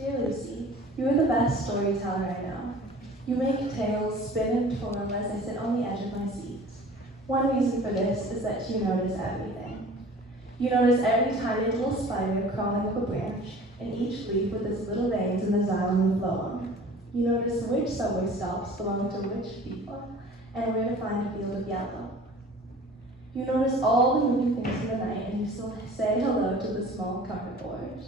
Dear Lucy, you are the best storyteller I know. You make tales spin and twirl as I sit on the edge of my seat. One reason for this is that you notice everything. You notice every tiny little spider crawling up a branch, and each leaf with its little veins in the xylem and phloem. You notice which subway stops belong to which people, and where to find a field of yellow. You notice all the moving things in the night, and you still say hello to the small comfort board.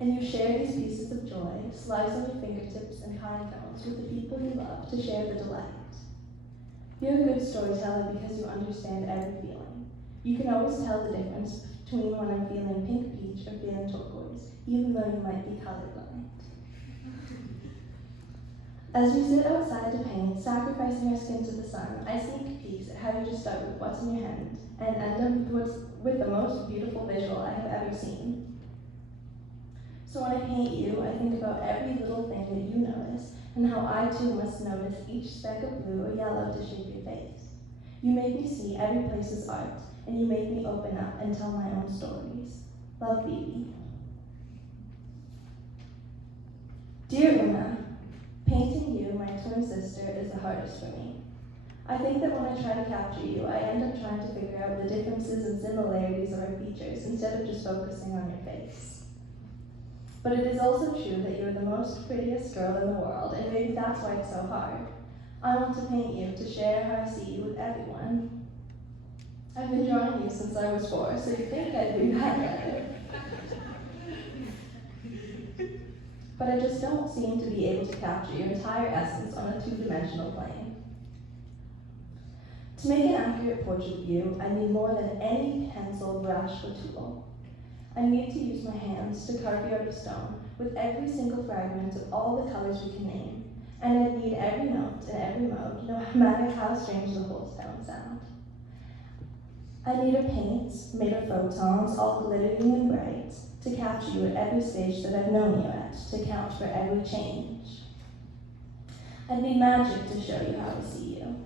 And you share these pieces of joy, slice on your fingertips and pine cones with the people you love to share the delight. You're a good storyteller because you understand every feeling. You can always tell the difference between when I'm feeling pink peach or feeling turquoise, even though you might be colorblind. As we sit outside to paint, sacrificing our skin to the sun, I sneak peeks at how you just start with what's in your hand and end up with the most beautiful visual I have ever seen. So when I paint you, I think about every little thing that you notice and how I too must notice each speck of blue or yellow to shape your face. You make me see every place as art, and you make me open up and tell my own stories. Love, Bebe. Dear Una, painting you, my twin sister, is the hardest for me. I think that when I try to capture you, I end up trying to figure out the differences and similarities of our features instead of just focusing on your face. But it is also true that you're the most prettiest girl in the world, and maybe that's why it's so hard. I want to paint you to share how I see you with everyone. I've been drawing you since I was 4, so you'd think I'd be that better. But I just don't seem to be able to capture your entire essence on a 2-dimensional plane. To make an accurate portrait of you, I need more than any pencil, brush, or tool. I need to use my hands to carve you out of stone with every single fragment of all the colors we can name, and I need every note and every mode, no matter how strange the whole tones sound. I need a paint made of photons, all glittering and bright, to capture you at every stage that I've known you at, to count for every change. I need magic to show you how I see you.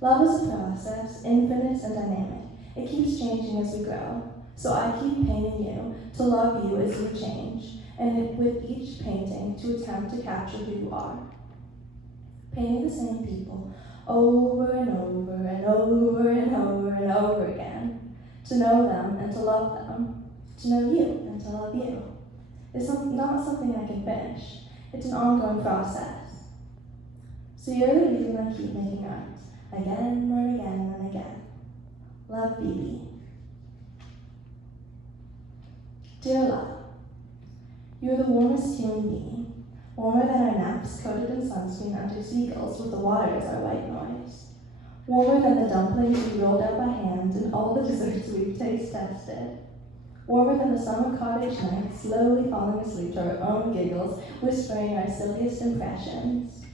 Love is a process, infinite and dynamic. It keeps changing as we grow. So I keep painting you to love you as you change, and with each painting to attempt to capture who you are. Painting the same people over and over and over and over and over again, to know them and to love them, to know you and to love you. It's not something I can finish. It's an ongoing process. So you're the reason I keep making art, again and again and again. Love, Bebe. Dear love, you are the warmest human being, warmer than our naps coated in sunscreen under seagulls with the water as our white noise, warmer than the dumplings we rolled out by hand and all the desserts we've taste tested, warmer than the summer cottage night, slowly falling asleep to our own giggles, whispering our silliest impressions.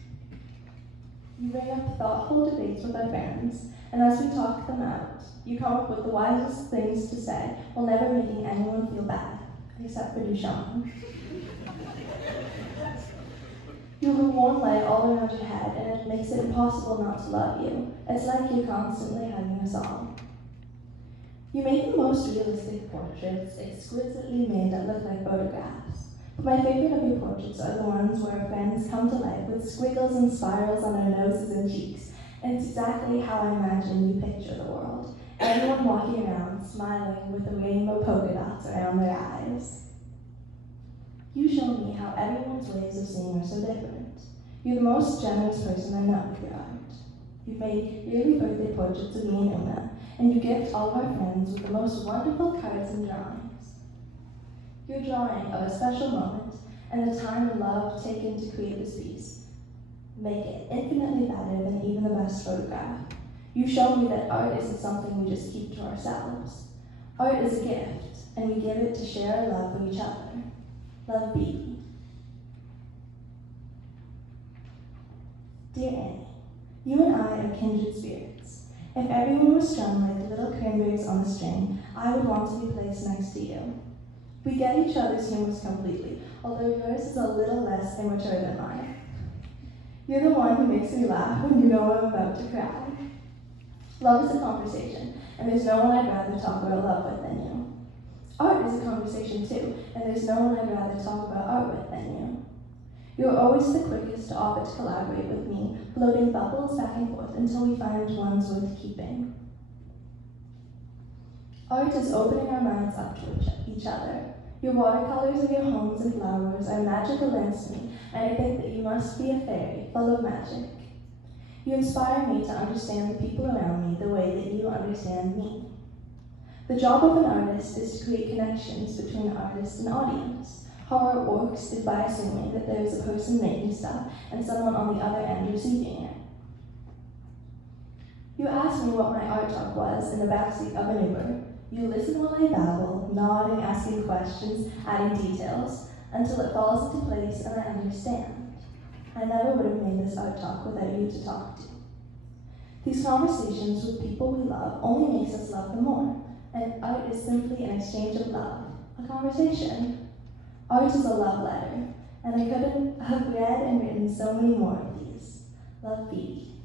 You bring up thoughtful debates with our friends, and as we talk them out, you come up with the wisest things to say while never making anyone feel bad, except for Duchamp. You have a warm light all around your head, and it makes it impossible not to love you. It's like you're constantly hugging us all. You make the most realistic portraits, exquisitely made that look like photographs. But my favorite of your portraits are the ones where our friends come to life with squiggles and spirals on their noses and cheeks. And it's exactly how I imagine you picture the world. Everyone walking around, smiling with the rainbow polka dots around their eyes. You show me how everyone's ways of seeing are so different. You're the most generous person I know with your art. You've made yearly birthday portraits of me and Una, and you gift all of our friends with the most wonderful cards and drawings. Your drawing of a special moment and the time and love taken to create this piece make it infinitely better than even the best photograph. You show me that art isn't something we just keep to ourselves. Art is a gift, and we give it to share our love with each other. Love, Bebe. Dear Annie, you and I are kindred spirits. If everyone was strung like little cranberries on a string, I would want to be placed next to you. We get each other's humors completely, although yours is a little less immature than mine. You're the one who makes me laugh when you know I'm about to cry. Love is a conversation, and there's no one I'd rather talk about love with than you. Art is a conversation too, and there's no one I'd rather talk about art with than you. You're always the quickest to offer to collaborate with me, floating bubbles back and forth until we find ones worth keeping. Art is opening our minds up to each other. Your watercolors of your homes and flowers are magical lens to me, and I think that you must be a fairy, full of magic. You inspire me to understand the people around me the way that you understand me. The job of an artist is to create connections between artist and audience. How art works is by assuming that there is a person making stuff and someone on the other end receiving it. You asked me what my art talk was in the backseat of an Uber. You listen while I babble, nodding, asking questions, adding details, until it falls into place and I understand. I never would have made this art talk without you to talk to. These conversations with people we love only makes us love them more, and art is simply an exchange of love, a conversation. Art is a love letter, and I couldn't have read and written so many more of these. Love, Bebe.